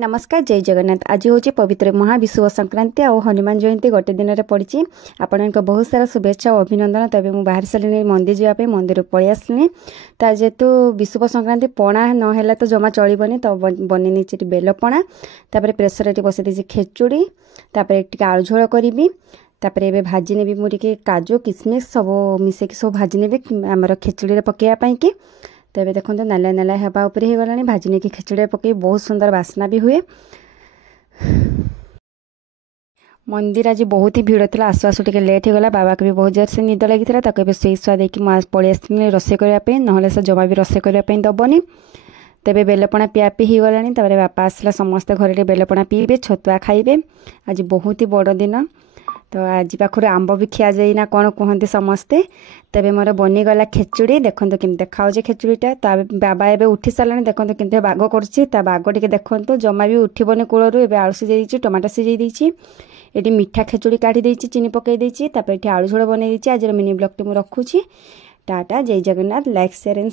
नमस्कार जय जगन्नाथ। आज हूँ पवित्र महाविषुव संक्रांति और हनुमान जयंती गोटे दिन में पड़ी। आपण बहुत सारा शुभेच्छा और अभिनंदन। तबे मुझे बाहर सारे मंदिर जावाई मंदिर पलि आसली। तो जेहेतु विषुव संक्रांति पणा ना तो जमा चलबनी, तो बनी नहीं बेलपणा। तापर प्रेसर बसई देसी खेचुड़ी, तापर आलू झोल करी। तापर ए भाजी नेबी मुझे काजू किसमिश सब मिसेक सब भाजी नेबी आमर खेचुड़ी पकड़ापी कि। तेरे देखो नाला नाला हवा उपर हो गला। भाजी नहीं खेचुड़ी पकई बहुत सुंदर बास्ना भी हुए। मंदिर आज बहुत ही भीड़ था। आसु आसु टे लेट होगा। बाबा को भी बहुत जोर से निद लगी था। शुई शुआ देकी पलि आसती रोसे करने ना से जमा भी रोसे करने दबनी। तेरे बेलपणा पियापी हो गला। बापा आसला समस्त घर बेलपणा पीबे, छतुआ खाइबे। आज बहुत ही बड़ दिन। तो आज पाखर आंब भी खिया जाए ना कौन कहते समस्ते। तेरे मोर बनीगला खेचुड़ी देखो केमी देखा खेचुड़ीटा। बाबा एबे उठी सारे देखो केमती बाग कर बाग टे देखो जमा भी उठबनी कूलू। एवं आलू सीझे टमाटो सीझे ये मीठा खेचुड़ी काढ़ी चीनी पकई आलू झोल बनई। आज मिनी ब्लॉग टी मुझे रखुची। टाटा जय जगन्नाथ। Like share and